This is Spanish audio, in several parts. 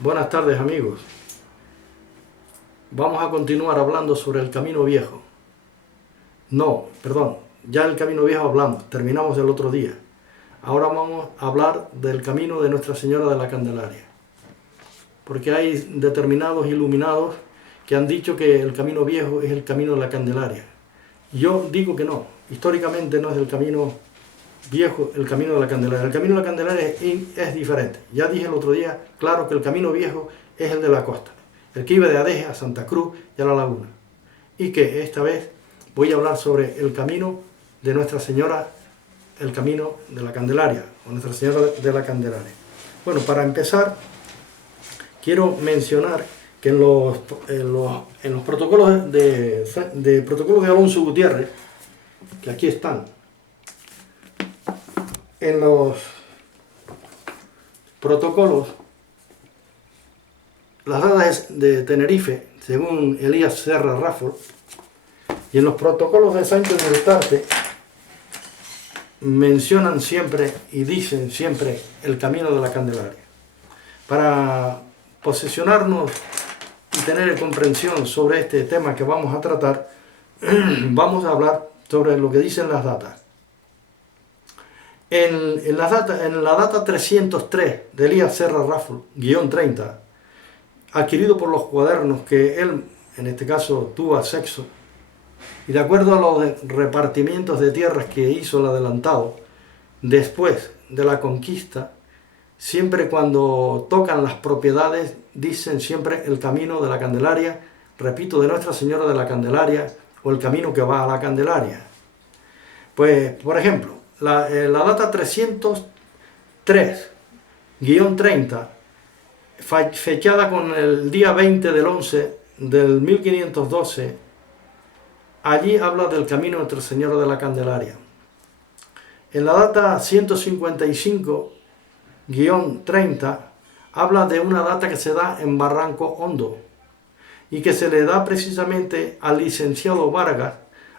Buenas tardes, amigos. Vamos a continuar hablando sobre el camino viejo. No, perdón, ya el camino viejo hablamos, terminamos el otro día. Ahora vamos a hablar del camino de Nuestra Señora de la Candelaria. Porque hay determinados iluminados que han dicho que el camino viejo es el camino de la Candelaria. Yo digo que no, históricamente no es el camino viejo el camino de la Candelaria. El camino de la Candelaria es diferente. Ya dije el otro día, claro, que el camino viejo es el de la costa, el que iba de Adeje a Santa Cruz y a la Laguna. Y que esta vez voy a hablar sobre el camino de Nuestra Señora, el camino de la Candelaria, o Nuestra Señora de la Candelaria. Bueno, para empezar, quiero mencionar que en los protocolos protocolos de Alonso Gutiérrez, que aquí están, en los protocolos, las datas de Tenerife, según Elías Serra Rafford, y en los protocolos de Sancho de Urtarte, mencionan siempre y dicen siempre el camino de la Candelaria. Para posesionarnos y tener comprensión sobre este tema que vamos a tratar, vamos a hablar sobre lo que dicen las datas. En la data 303 de Elías Serra Rafford, guión 30, adquirido por los cuadernos que él, en este caso, tuvo acceso, y de acuerdo a los repartimientos de tierras que hizo el adelantado, después de la conquista, siempre cuando tocan las propiedades, dicen siempre el camino de la Candelaria, repito, de Nuestra Señora de la Candelaria, o el camino que va a la Candelaria. Pues, por ejemplo, la data 303, guión 30, fechada con el día 20 del 11 del 1512, allí habla del camino de Nuestra Señora de la Candelaria. En la data 155, guión 30, habla de una data que se da en Barranco Hondo y que se le da precisamente al licenciado Vargas,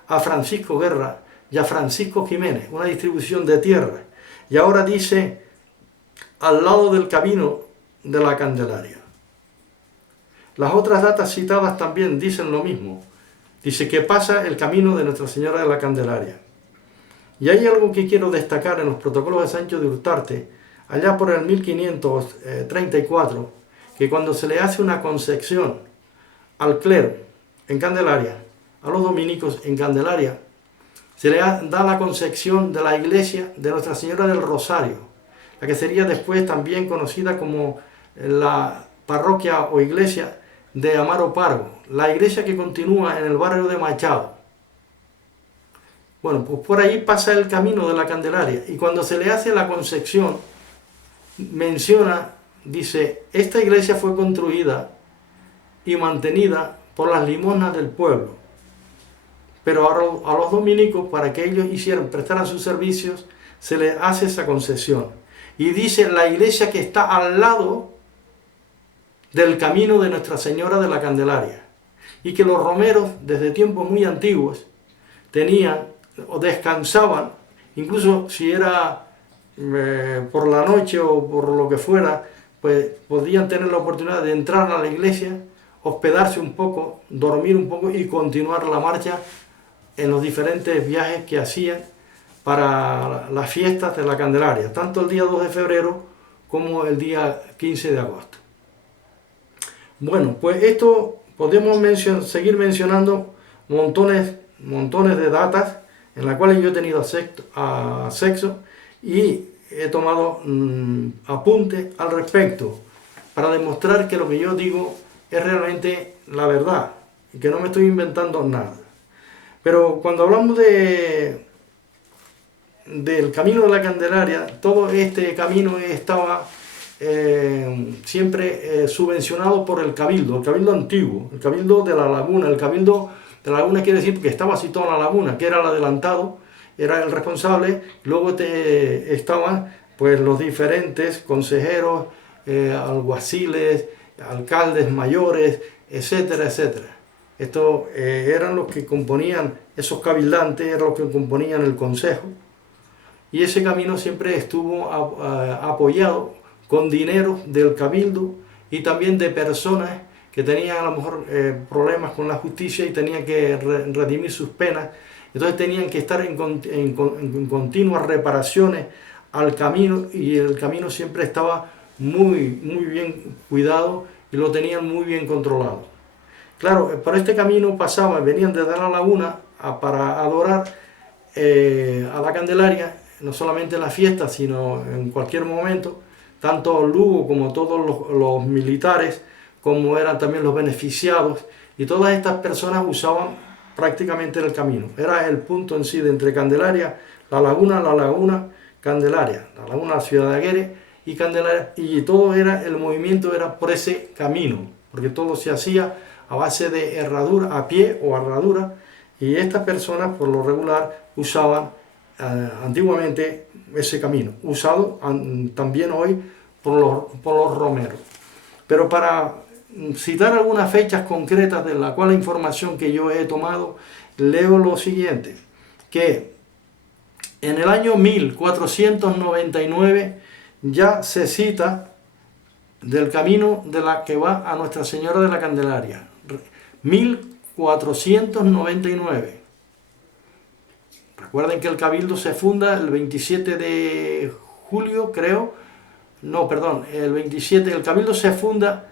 a Francisco Guerra y a Francisco Jiménez, una distribución de tierra. Y ahora dice, al lado del camino de la Candelaria. Las otras datas citadas también dicen lo mismo. Dice que pasa el camino de Nuestra Señora de la Candelaria. Y hay algo que quiero destacar en los protocolos de Sancho de Urtarte, allá por el 1534, que cuando se le hace una concepción al clero en Candelaria, a los dominicos en Candelaria, se le da la concepción de la iglesia de Nuestra Señora del Rosario, la que sería después también conocida como la parroquia o iglesia de Amaro Pargo, la iglesia que continúa en el barrio de Machado. Bueno, pues por ahí pasa el camino de la Candelaria, y cuando se le hace la concepción, menciona, dice, esta iglesia fue construida y mantenida por las limosnas del pueblo, pero a los dominicos, para que ellos prestaran sus servicios, se les hace esa concesión. Y dice, la iglesia que está al lado del camino de Nuestra Señora de la Candelaria, y que los romeros, desde tiempos muy antiguos, tenían o descansaban, incluso si era por la noche o por lo que fuera, pues podían tener la oportunidad de entrar a la iglesia, hospedarse un poco, dormir un poco y continuar la marcha en los diferentes viajes que hacían para las fiestas de la Candelaria, tanto el día 2 de febrero como el día 15 de agosto. Bueno, pues esto podemos seguir mencionando montones de datas en las cuales yo he tenido acceso y he tomado apuntes al respecto para demostrar que lo que yo digo es realmente la verdad y que no me estoy inventando nada. Pero cuando hablamos del camino de la Candelaria, todo este camino estaba siempre subvencionado por el cabildo antiguo, el cabildo de la Laguna. El cabildo de la Laguna quiere decir que estaba situado en la Laguna, que era el adelantado, era el responsable. Luego estaban pues los diferentes consejeros, alguaciles, alcaldes mayores, etcétera, etcétera. Estos eran los que componían, esos cabildantes eran los que componían el consejo, y ese camino siempre estuvo apoyado con dinero del cabildo y también de personas que tenían a lo mejor problemas con la justicia y tenían que redimir sus penas. Entonces tenían que estar en continuas reparaciones al camino, y el camino siempre estaba muy bien cuidado y lo tenían muy bien controlado. Claro, por este camino pasaban, venían desde la laguna para adorar a la Candelaria, no solamente en la fiesta, sino en cualquier momento, tanto Lugo como todos los militares, como eran también los beneficiados, y todas estas personas usaban prácticamente el camino. Era el punto en sí de entre Candelaria, la laguna, Candelaria, la laguna, la ciudad de Aguere y Candelaria, y todo era, el movimiento era por ese camino, porque todo se hacía a base de herradura, a pie o herradura, y estas personas por lo regular usaban antiguamente ese camino, usado también hoy por los romeros. Pero para citar algunas fechas concretas de la cual la información que yo he tomado, leo lo siguiente, que en el año 1499 ya se cita del camino de la que va a Nuestra Señora de la Candelaria. 1499. Recuerden que el Cabildo se funda el 27 de julio, creo. No, perdón, el 27, el Cabildo se funda,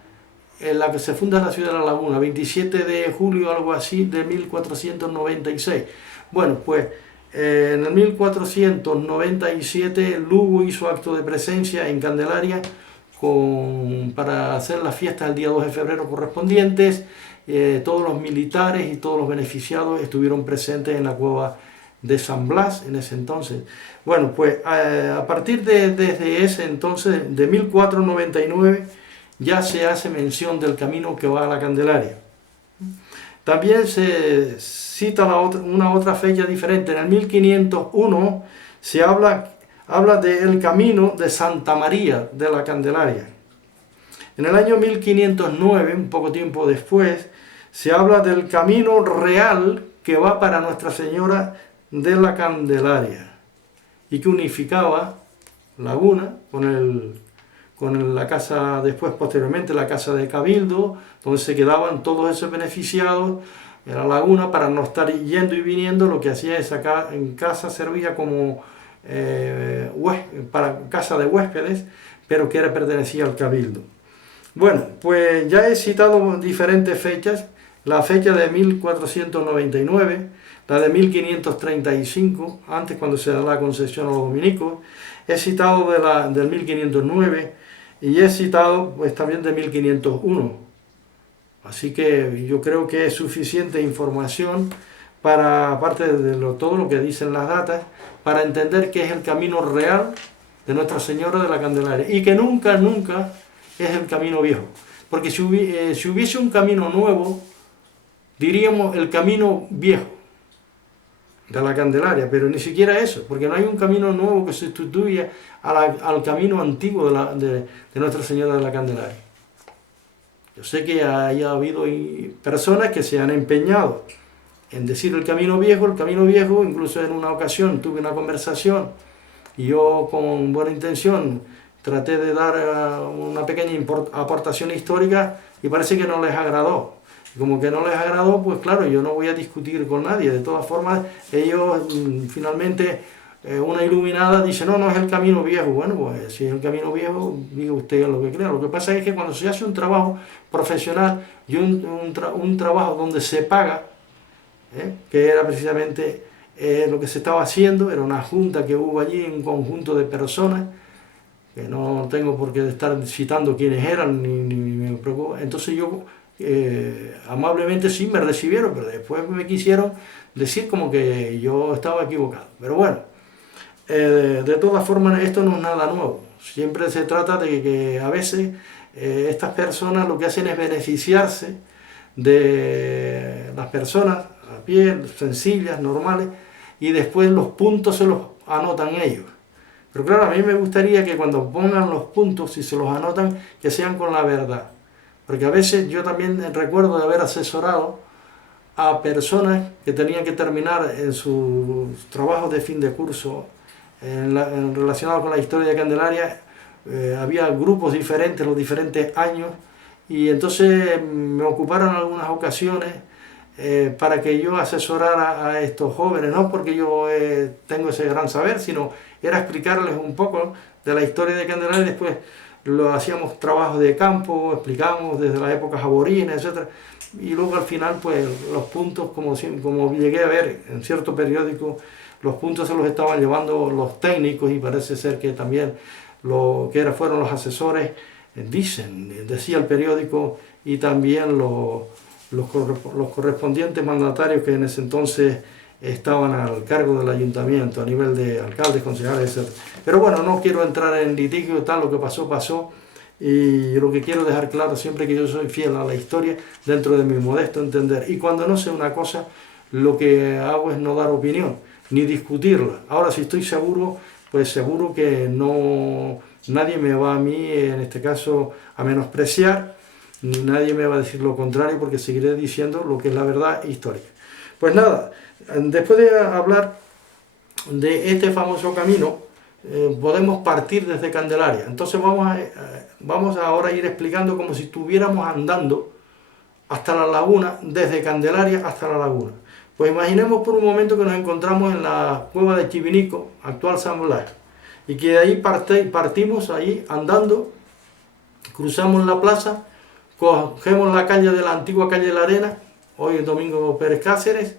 en la que se funda la ciudad de La Laguna, 27 de julio, algo así, de 1496. Bueno, pues en el 1497 Lugo hizo acto de presencia en Candelaria para hacer las fiestas el día 2 de febrero correspondientes. Todos los militares y todos los beneficiados estuvieron presentes en la cueva de San Blas en ese entonces. Bueno, pues a partir desde ese entonces, de 1499, ya se hace mención del camino que va a la Candelaria. También se cita una otra fecha diferente. En el 1501 se habla del camino de Santa María de la Candelaria. En el año 1509, un poco tiempo después, se habla del camino real que va para Nuestra Señora de la Candelaria y que unificaba Laguna con la casa, después posteriormente la casa de Cabildo, donde se quedaban todos esos beneficiados en la Laguna para no estar yendo y viniendo. Lo que hacía es acá en casa servía como para casa de huéspedes, pero que pertenecía al Cabildo. Bueno, pues ya he citado diferentes fechas, la fecha de 1499, la de 1535, antes cuando se da la concesión a los dominicos, he citado del 1509 y he citado pues también de 1501. Así que yo creo que es suficiente información para, aparte de todo lo que dicen las datas, para entender que es el camino real de Nuestra Señora de la Candelaria y que nunca es el camino viejo. Porque si hubiese un camino nuevo, diríamos el camino viejo de la Candelaria, pero ni siquiera eso, porque no hay un camino nuevo que sustituya al camino antiguo de Nuestra Señora de la Candelaria. Yo sé que haya habido personas que se han empeñado en decir el camino viejo, incluso en una ocasión tuve una conversación y yo con buena intención traté de dar una pequeña aportación histórica y parece que no les agradó. Y como que no les agradó, pues claro, yo no voy a discutir con nadie. De todas formas, ellos finalmente, una iluminada dice, no es el camino viejo. Bueno, pues si es el camino viejo, diga usted lo que crea. Lo que pasa es que cuando se hace un trabajo profesional y un trabajo donde se paga, que era precisamente lo que se estaba haciendo, era una junta que hubo allí, un conjunto de personas, que no tengo por qué estar citando quiénes eran, ni me preocupa. Entonces yo, amablemente sí me recibieron, pero después me quisieron decir como que yo estaba equivocado. Pero bueno, de todas formas esto no es nada nuevo. Siempre se trata de que a veces estas personas lo que hacen es beneficiarse de las personas a pie, sencillas, normales, y después los puntos se los anotan ellos. Pero claro, a mí me gustaría que cuando pongan los puntos, si se los anotan, que sean con la verdad. Porque a veces yo también recuerdo de haber asesorado a personas que tenían que terminar en sus trabajos de fin de curso relacionados con la historia de Candelaria, había grupos diferentes los diferentes años, y entonces me ocuparon en algunas ocasiones para que yo asesorara a estos jóvenes, no porque yo tengo ese gran saber, sino era explicarles un poco de la historia de Candelaria. Después hacíamos trabajos de campo, explicábamos desde las épocas aborígenes, etc. Y luego al final, pues los puntos, como llegué a ver en cierto periódico, los puntos se los estaban llevando los técnicos, y parece ser que también fueron los asesores, decía el periódico, y también los correspondientes mandatarios que en ese entonces estaban al cargo del ayuntamiento, a nivel de alcaldes, concejales, etc. Pero bueno, no quiero entrar en litigio, tal, lo que pasó, pasó, y lo que quiero dejar claro siempre que yo soy fiel a la historia dentro de mi modesto entender. Y cuando no sé una cosa, lo que hago es no dar opinión, ni discutirla. Ahora, si estoy seguro, pues seguro que nadie me va a mí, en este caso, a menospreciar, ni nadie me va a decir lo contrario, porque seguiré diciendo lo que es la verdad histórica. Pues nada, después de hablar de este famoso camino, podemos partir desde Candelaria. Entonces vamos ahora a ir explicando como si estuviéramos andando hasta la laguna, desde Candelaria hasta la laguna. Pues imaginemos por un momento que nos encontramos en la cueva de Chivinico, actual San Blas, y que de ahí partimos ahí andando, cruzamos la plaza, cogemos la calle de la antigua calle de la Arena, hoy Domingo Pérez Cáceres,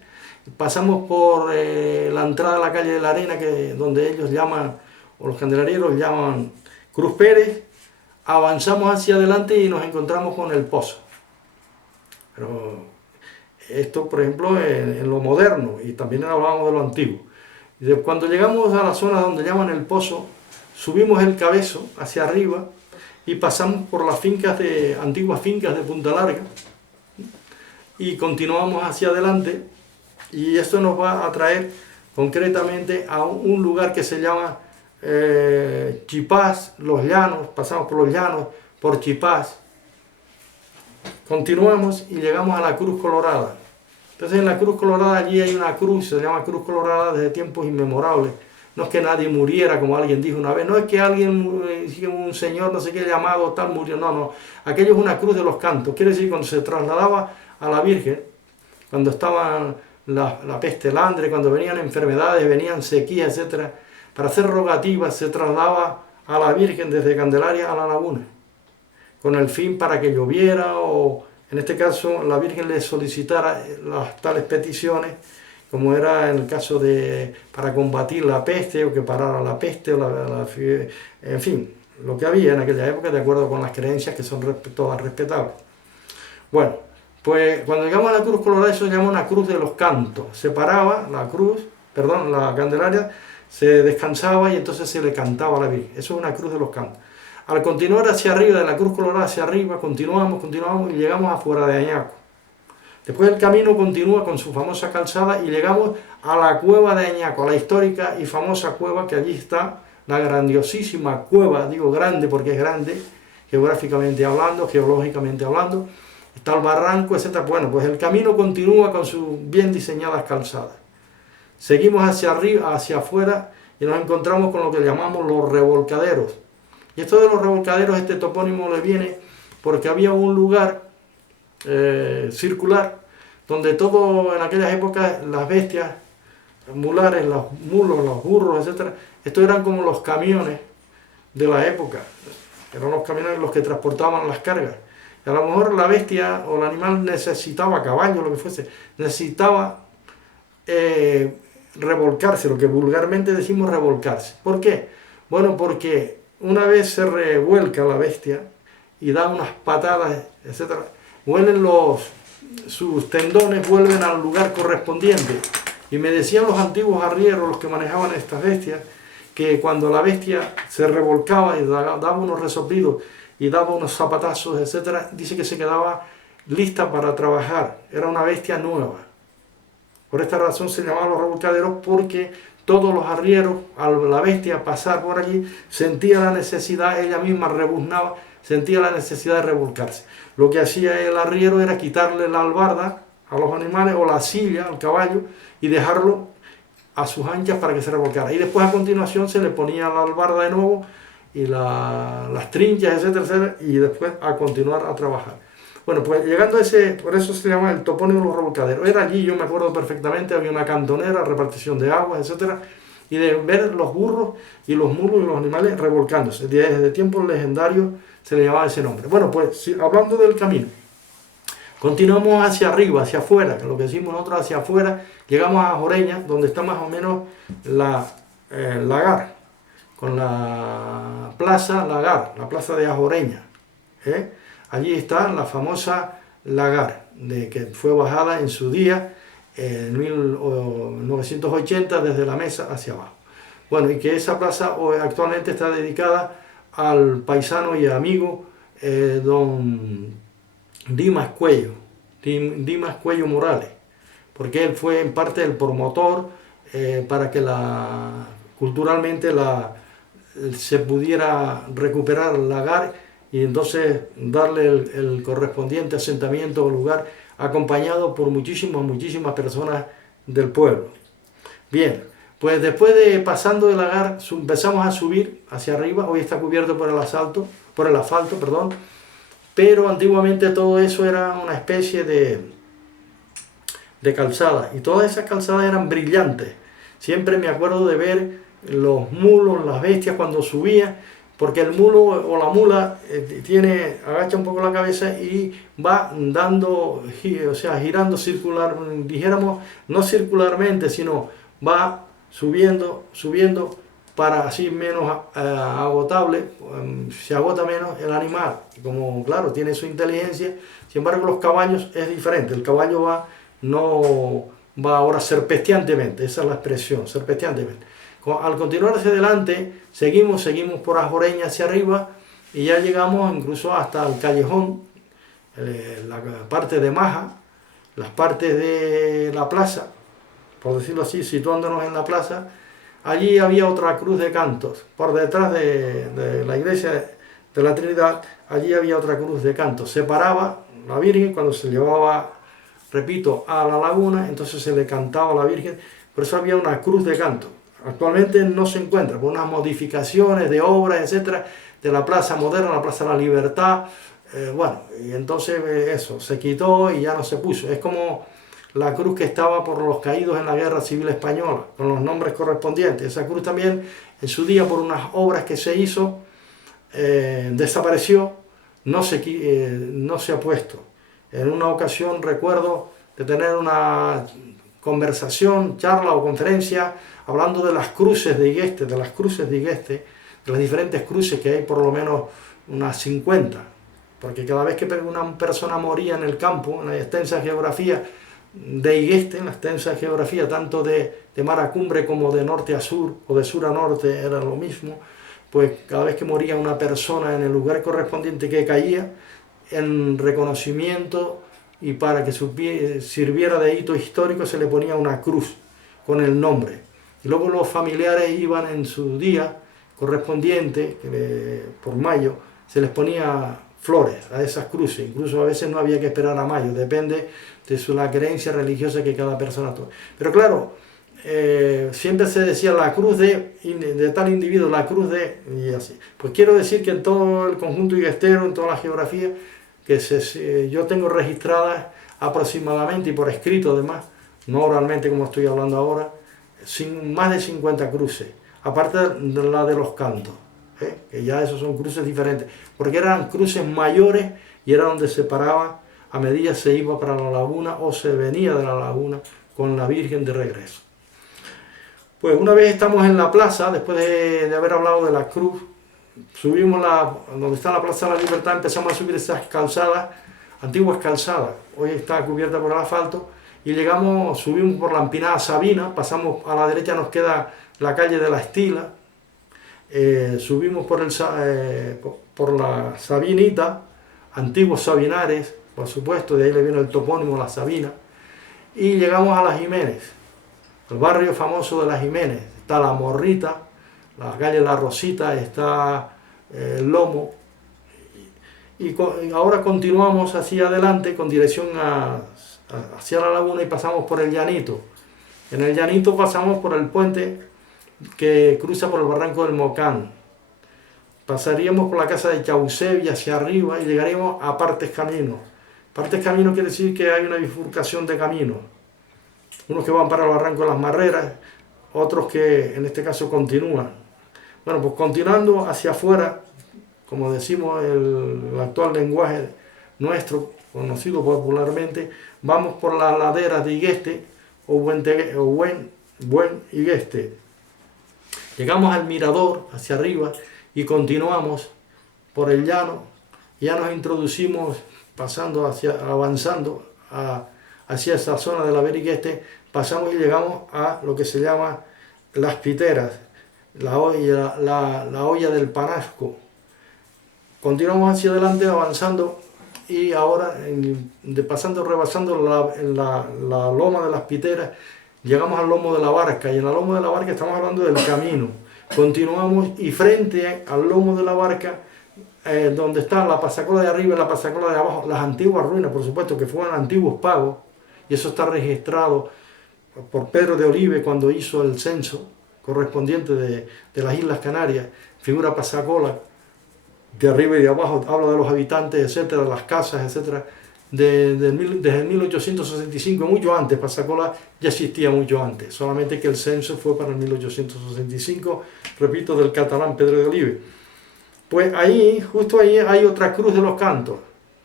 pasamos por la entrada a la calle de la Arena, donde ellos llaman, o los candelarieros llaman Cruz Pérez, avanzamos hacia adelante y nos encontramos con el Pozo. Pero esto, por ejemplo, en lo moderno, y también hablábamos de lo antiguo. Y cuando llegamos a la zona donde llaman el Pozo, subimos el Cabezo hacia arriba y pasamos por las antiguas fincas de Punta Larga, y continuamos hacia adelante, y esto nos va a traer concretamente a un lugar que se llama Chipás, Los Llanos. Pasamos por Los Llanos, por Chipás, continuamos y llegamos a la Cruz Colorada. Entonces en la Cruz Colorada allí hay una cruz, se llama Cruz Colorada desde tiempos inmemorables. No es que nadie muriera, como alguien dijo una vez, no es que un señor no sé qué llamado tal murió, no. Aquello es una cruz de los cantos. Quiere decir, cuando se trasladaba a la Virgen, cuando estaba la peste, el hambre, cuando venían enfermedades, venían sequías, etc., para hacer rogativas se trasladaba a la Virgen desde Candelaria a la laguna, con el fin para que lloviera, o en este caso la Virgen le solicitara las tales peticiones, como era en el caso para combatir la peste, o que parara la peste, en fin, lo que había en aquella época, de acuerdo con las creencias que son todas respetables. Bueno, pues cuando llegamos a la Cruz Colorada, eso se llama una cruz de los cantos. Se paraba la Candelaria, se descansaba y entonces se le cantaba a la Virgen. Eso es una cruz de los cantos. Al continuar hacia arriba, de la Cruz Colorada hacia arriba, continuamos y llegamos a Fuera de Añaco. Después el camino continúa con su famosa calzada y llegamos a la cueva de Añaco, a la histórica y famosa cueva, que allí está la grandiosísima cueva, digo grande porque es grande, geográficamente hablando, geológicamente hablando, está el barranco, etc. Bueno, pues el camino continúa con sus bien diseñadas calzadas. Seguimos hacia arriba, hacia afuera, y nos encontramos con lo que llamamos los revolcaderos. Y esto de los revolcaderos, este topónimo le viene porque había un lugar circular, donde en aquellas épocas las bestias, los mulares, los mulos, los burros, etc., estos eran como los camiones de la época, eran los camiones los que transportaban las cargas. Y a lo mejor la bestia o el animal necesitaba, caballo, lo que fuese, necesitaba revolcarse, lo que vulgarmente decimos revolcarse. ¿Por qué? Bueno, porque una vez se revuelca la bestia y da unas patadas, etc., sus tendones vuelven al lugar correspondiente. Y me decían los antiguos arrieros, los que manejaban estas bestias, que cuando la bestia se revolcaba y daba unos resoplidos y daba unos zapatazos, etc., dice que se quedaba lista para trabajar. Era una bestia nueva. Por esta razón se llamaban los revolcaderos, porque todos los arrieros, al la bestia pasar por allí, sentía la necesidad, ella misma rebuznaba, sentía la necesidad de revolcarse. Lo que hacía el arriero era quitarle la albarda a los animales, o la silla al caballo, y dejarlo a sus anchas para que se revolcara. Y después, a continuación, se le ponía la albarda de nuevo y las trinchas, etcétera, etcétera, y después a continuar a trabajar. Bueno, pues llegando a ese, por eso se llama el topónimo de los revolcaderos. Era allí, yo me acuerdo perfectamente, había una cantonera, repartición de aguas, etcétera, y de ver los burros y los mulos y los animales revolcándose. Desde tiempos legendarios se le llamaba ese nombre. Bueno, pues hablando del camino, continuamos hacia arriba, hacia afuera, que lo que decimos nosotros hacia afuera, llegamos a Joreña, donde está más o menos el lagar, con la plaza Lagar, la plaza de Ajoreña. Allí está la famosa Lagar, que fue bajada en su día, en 1980, desde la Mesa hacia abajo. Bueno, y que esa plaza actualmente está dedicada al paisano y amigo don Dimas Cuello Morales, porque él fue en parte el promotor para que culturalmente se pudiera recuperar el lagar y entonces darle el correspondiente asentamiento o lugar, acompañado por muchísimas personas del pueblo. Bien, pues después de pasando el lagar empezamos a subir hacia arriba. Hoy está cubierto por el asfalto, perdón, pero antiguamente todo eso era una especie de calzada, y todas esas calzadas eran brillantes. Siempre me acuerdo de ver los mulos, las bestias cuando subían, porque el mulo o la mula agacha un poco la cabeza y va dando, o sea, girando dijéramos, no circularmente, sino va subiendo, para así menos agotable, se agota menos el animal. Y como, claro, tiene su inteligencia, sin embargo los caballos es diferente, el caballo no va ahora serpenteantemente, esa es la expresión, serpenteantemente. Al continuar hacia adelante, seguimos por Ajoreña hacia arriba, y ya llegamos incluso hasta el callejón, la parte de Maja, las partes de la plaza, por decirlo así, situándonos en la plaza. Allí había otra cruz de cantos, por detrás de la iglesia de la Trinidad, allí había otra cruz de cantos. Se paraba la Virgen cuando se llevaba, repito, a la laguna, entonces se le cantaba a la Virgen, por eso había una cruz de cantos. Actualmente no se encuentra, por unas modificaciones de obras, etcétera, de la plaza moderna, la plaza de la Libertad. Bueno, y entonces eso se quitó y ya no se puso. Es como la cruz que estaba por los caídos en la Guerra Civil Española, con los nombres correspondientes. Esa cruz también, en su día, por unas obras que se hizo, desapareció, no se ha puesto. En una ocasión recuerdo de tener una conversación, charla o conferencia, hablando de las cruces de Igueste, de las diferentes cruces, que hay por lo menos unas 50, porque cada vez que una persona moría en el campo, en la extensa geografía de Igueste, en la extensa geografía tanto de mar a cumbre como de norte a sur, o de sur a norte, era lo mismo, pues cada vez que moría una persona en el lugar correspondiente que caía, en reconocimiento y para que sirviera de hito histórico, se le ponía una cruz con el nombre. Y luego los familiares iban en su día correspondiente, por mayo, se les ponía flores a esas cruces. Incluso a veces no había que esperar a mayo, depende de la creencia religiosa que cada persona tome. Pero claro, siempre se decía la cruz de tal individuo, la cruz de... y así. Pues quiero decir que en todo el conjunto iguestero, en toda la geografía, yo tengo registradas aproximadamente, y por escrito además, no oralmente como estoy hablando ahora, más de 50 cruces, aparte de la de los cantos, que ya esos son cruces diferentes, porque eran cruces mayores y era donde se paraba a medida se iba para la laguna o se venía de la laguna con la Virgen de regreso. Pues una vez estamos en la plaza, después de haber hablado de la cruz, subimos donde está la Plaza de la Libertad, empezamos a subir esas calzadas, antiguas calzadas, hoy está cubierta por el asfalto, y subimos por la empinada Sabina, pasamos a la derecha, nos queda la calle de la Estila, subimos por la Sabinita, antiguos Sabinares, por supuesto, de ahí le viene el topónimo La Sabina, y llegamos a Las Jiménez, el barrio famoso de Las Jiménez. Está La Morrita, la calle La Rosita, está el Lomo, y ahora continuamos hacia adelante con dirección hacia la laguna y pasamos por el Llanito. En el Llanito pasamos por el puente que cruza por el barranco del Mocán. pasaríamos por la casa de Chaucevi hacia arriba y llegaríamos a Partes Caminos. Partes Caminos quiere decir que hay una bifurcación de caminos. Unos que van para el Barranco de las Marreras, otros que en este caso continúan. Bueno, pues continuando hacia afuera, como decimos el actual lenguaje nuestro, conocido popularmente, vamos por las laderas de Igueste o Buen Igueste. Llegamos al mirador hacia arriba y continuamos por el llano. Ya nos introducimos avanzando hacia esa zona de la Verigueste, pasamos y llegamos a lo que se llama Las Piteras, la olla del Panasco. Continuamos hacia adelante avanzando y ahora rebasando la loma de Las Piteras, llegamos al lomo de la Barca, y en el lomo de la Barca estamos hablando del camino. Continuamos y frente al lomo de la Barca, donde está la pasacola de arriba y la pasacola de abajo, las antiguas ruinas, por supuesto, que fueron antiguos pagos, y eso está registrado por Pedro de Olive cuando hizo el censo correspondiente de las Islas Canarias. Figura pasacola de arriba y de abajo, habla de los habitantes, etcétera, las casas, etcétera. Desde 1865, mucho antes, pasacola ya existía mucho antes, solamente que el censo fue para el 1865, repito, del catalán Pedro de Olive. Pues ahí, justo ahí, hay otra cruz de los Cantos,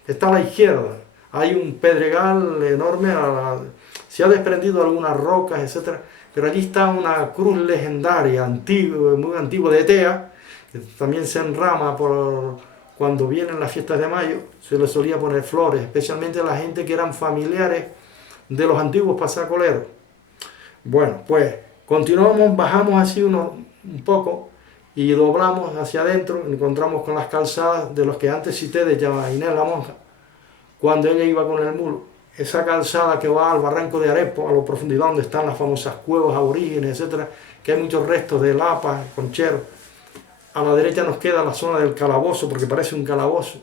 está a la izquierda, hay un pedregal enorme, se ha desprendido algunas rocas, etcétera, pero allí está una cruz legendaria, muy antigua, de tea, que también se enrama cuando vienen las fiestas de mayo, se le solía poner flores, especialmente a la gente que eran familiares de los antiguos pasacoleros. Bueno, pues continuamos, bajamos así un poco y doblamos hacia adentro, encontramos con las calzadas de los que antes cité de Inés la Monja, cuando ella iba con el mulo. Esa calzada que va al barranco de Arepo, a la profundidad donde están las famosas cuevas aborígenes, etcétera, que hay muchos restos de lapas, concheros. A la derecha nos queda la zona del calabozo, porque parece un calabozo,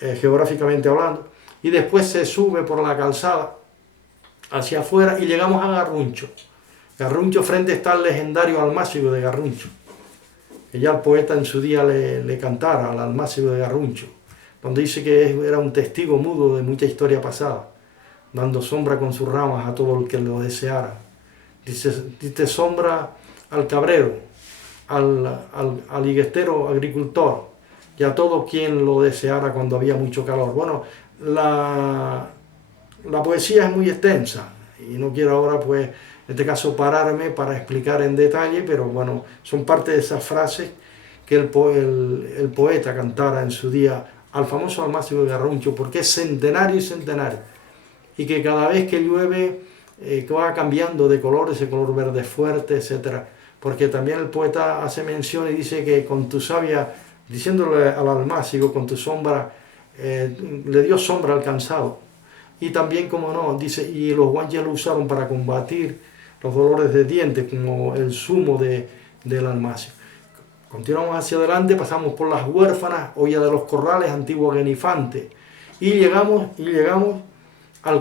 geográficamente hablando, y después se sube por la calzada hacia afuera y llegamos a Garruncho. Garruncho, frente está el legendario almácigo de Garruncho, que ya el poeta en su día le cantara al almácigo de Garruncho, donde dice que era un testigo mudo de mucha historia pasada, dando sombra con sus ramas a todo el que lo deseara. Dice sombra al cabrero, al higuestero agricultor y a todo quien lo deseara cuando había mucho calor. Bueno, la poesía es muy extensa y no quiero ahora, pues, en este caso pararme para explicar en detalle, pero bueno, son parte de esas frases que el poeta cantara en su día al famoso almácigo de Garruncho, porque es centenario y centenario, y que cada vez que llueve que va cambiando de color, ese color verde fuerte, etcétera, porque también el poeta hace mención y dice que con tu savia, diciéndole al almácigo, con tu sombra, le dio sombra al cansado. Y también, como no, dice, y los guanches lo usaron para combatir los dolores de dientes, como el zumo del almácigo. Continuamos hacia adelante, pasamos por las huérfanas, olla de los corrales, antiguo Genifante, y llegamos al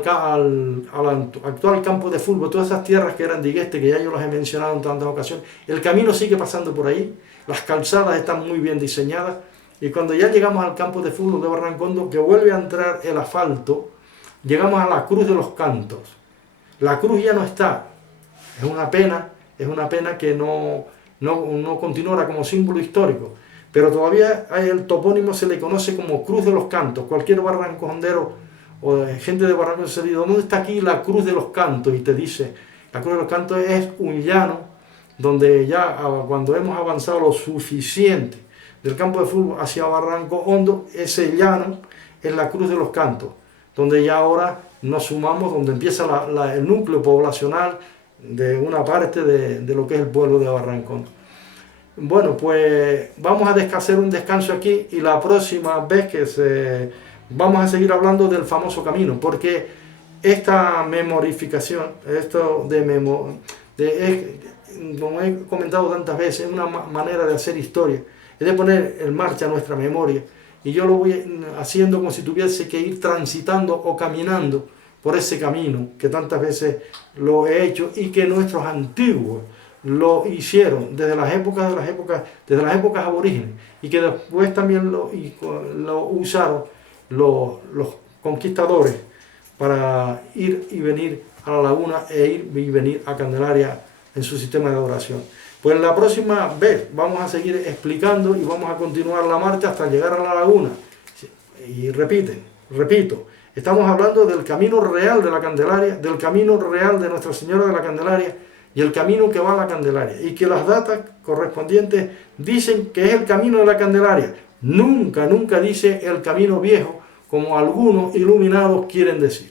actual campo de fútbol, todas esas tierras que eran de Igueste, que ya yo las he mencionado en tantas ocasiones. El camino sigue pasando por ahí, las calzadas están muy bien diseñadas, y cuando ya llegamos al campo de fútbol de Barrancondo, que vuelve a entrar el asfalto, llegamos a la Cruz de los Cantos. La cruz ya no está, es una pena que no continuara como símbolo histórico, pero todavía el topónimo se le conoce como Cruz de los Cantos. Cualquier barrancondero o gente de Barranco se dice, ¿dónde está aquí la Cruz de los Cantos? Y te dice, la Cruz de los Cantos es un llano donde ya cuando hemos avanzado lo suficiente del campo de fútbol hacia Barranco Hondo, ese llano es la Cruz de los Cantos, donde ya ahora nos sumamos, donde empieza el núcleo poblacional de una parte de lo que es el pueblo de Barranco. Bueno, pues vamos a hacer un descanso aquí y la próxima vez vamos a seguir hablando del famoso camino, porque esta memorificación, como he comentado tantas veces, es una manera de hacer historia, es de poner en marcha nuestra memoria, y yo lo voy haciendo como si tuviese que ir transitando o caminando por ese camino que tantas veces lo he hecho y que nuestros antiguos lo hicieron desde las desde las épocas aborígenes, y que después también lo usaron los conquistadores para ir y venir a la laguna e ir y venir a Candelaria en su sistema de adoración. Pues la próxima vez vamos a seguir explicando y vamos a continuar la marcha hasta llegar a la laguna. Y repito, estamos hablando del camino real de la Candelaria, del camino real de Nuestra Señora de la Candelaria y el camino que va a la Candelaria. Y que las datas correspondientes dicen que es el camino de la Candelaria. Nunca dice el camino viejo, como algunos iluminados quieren decir.